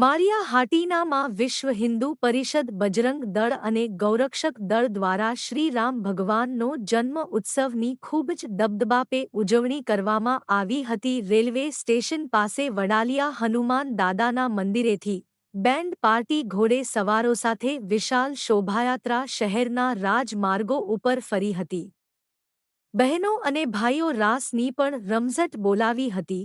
માળિયા હાટીનામાં વિશ્વ હિન્દુ પરિષદ બજરંગ દળ અને ગૌરક્ષક દળ દ્વારા શ્રી રામ ભગવાનનો જન્મ ઉત્સવની ખૂબ જ દબદબાપે ઉજવણી કરવામાં આવી હતી. રેલવે સ્ટેશન પાસે વડાલિયા હનુમાન દાદાના મંદિરેથી બેન્ડ પાર્ટી ઘોડે સવારો સાથે વિશાળ શોભાયાત્રા શહેરના રાજમાર્ગો ઉપર ફરી હતી. બહેનો અને ભાઈઓ રાસની પણ રમઝટ બોલાવી હતી.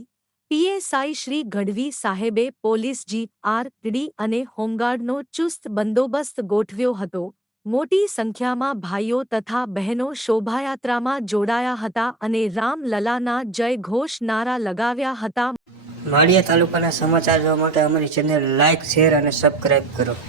પીએસઆઈ શ્રી ગઢવી સાહેબે પોલીસ જીઆરડી અને હોમગાર્ડનો ચુસ્ત બંદોબસ્ત ગોઠવ્યો હતો. મોટી સંખ્યામાં ભાઈઓ તથા બહેનો શોભાયાત્રામાં જોડાયા હતા અને રામલલાના જય ઘોષ નારા લગાવ્યા હતા. માળિયા તાલુકાના સમાચાર જોવા માટે અમારી ચેનલ લાઇક, શેર અને સબસ્ક્રાઇબ કરો.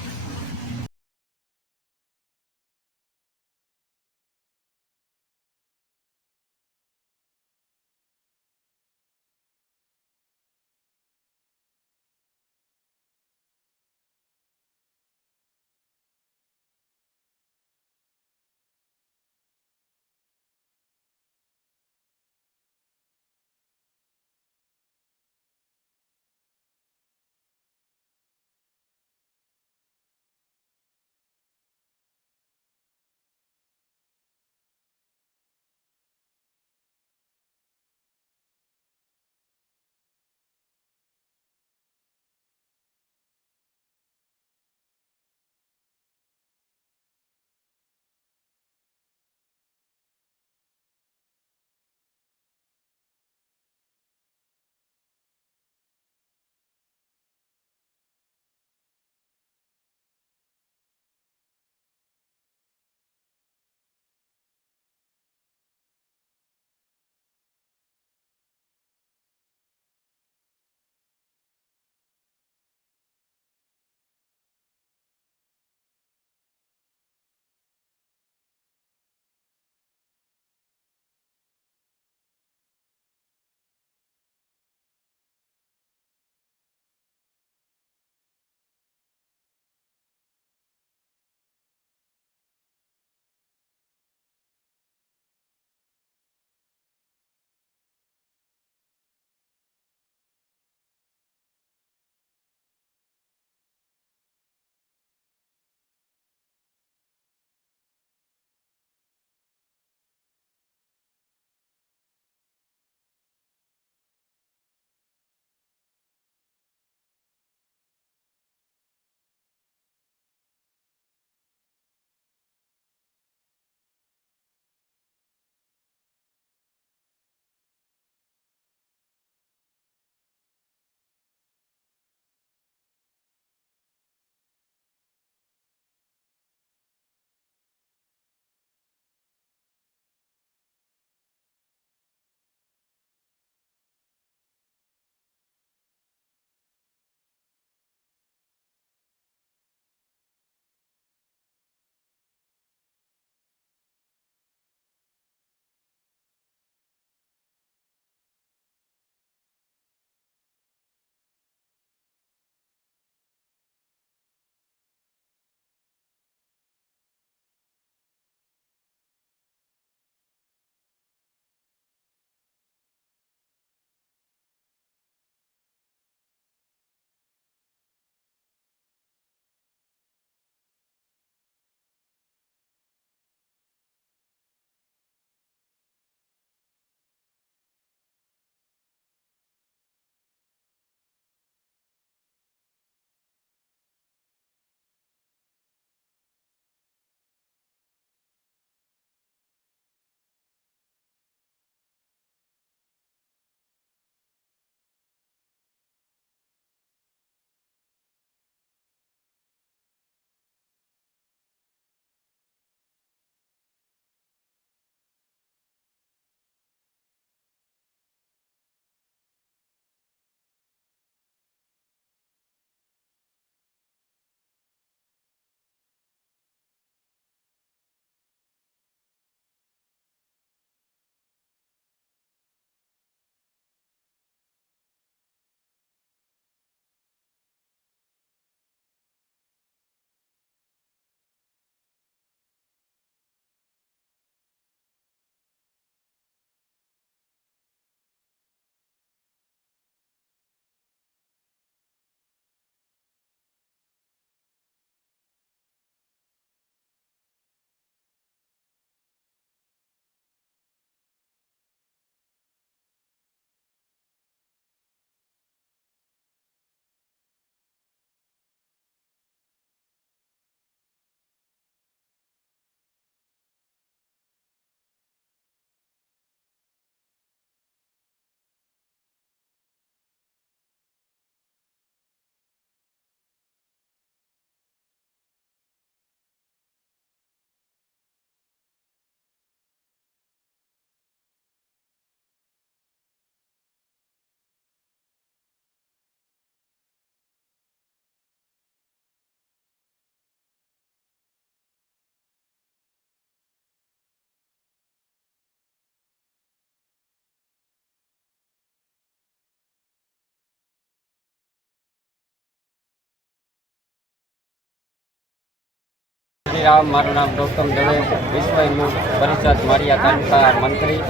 શ્રી રામ. મારું નામ ગૌતમ દવે, વિશ્વ હિન્દુ પરિષદ માળિયા તાલુકા મંત્રી.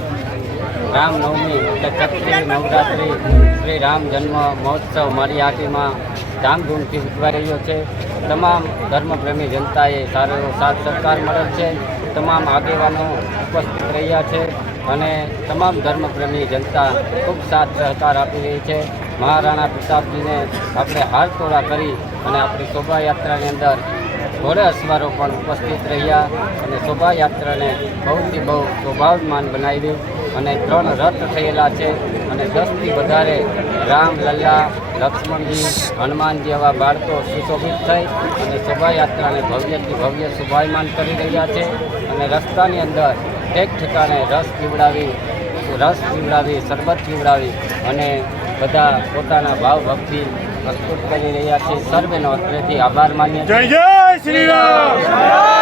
રામનવમી એટલે ચૈત્રી નવરાત્રિ શ્રી રામ જન્મ મહોત્સવ મારી હાટીમાં ધામધૂમથી ઉજવાઈ રહ્યો છે. તમામ ધર્મપ્રેમી જનતાએ સારો એવો સાથ સહકાર મળેલ છે. તમામ આગેવાનો ઉપસ્થિત રહ્યા છે અને તમામ ધર્મપ્રેમી જનતા ખૂબ સાથ સહકાર આપી રહી છે. મહારાણા પ્રતાપજીને આપણે હારતોડા કરી અને આપણી શોભાયાત્રાની અંદર ઘોડે અસવારો પણ ઉપસ્થિત રહ્યા અને શોભાયાત્રાને બહુથી બહુ શોભાવમાન બનાવી અને 3 રથ થયેલા છે અને 10થી વધારે રામ, લલ્લા, લક્ષ્મણજી, હનુમાનજી એવા બાળકો સુશોભિત થઈ અને શોભાયાત્રાને ભવ્યથી ભવ્ય શોભાયમાન કરી રહ્યા છે. અને રસ્તાની અંદર એક ઠેકાણે રસ પીવડાવી, શરબત પીવડાવી અને બધા પોતાના ભાવ ભક્તિ પ્રસ્તુત કરી રહ્યા છે. સર્વેનો અત્રેથી આભાર માન્ય. જય જય શ્રી રામ.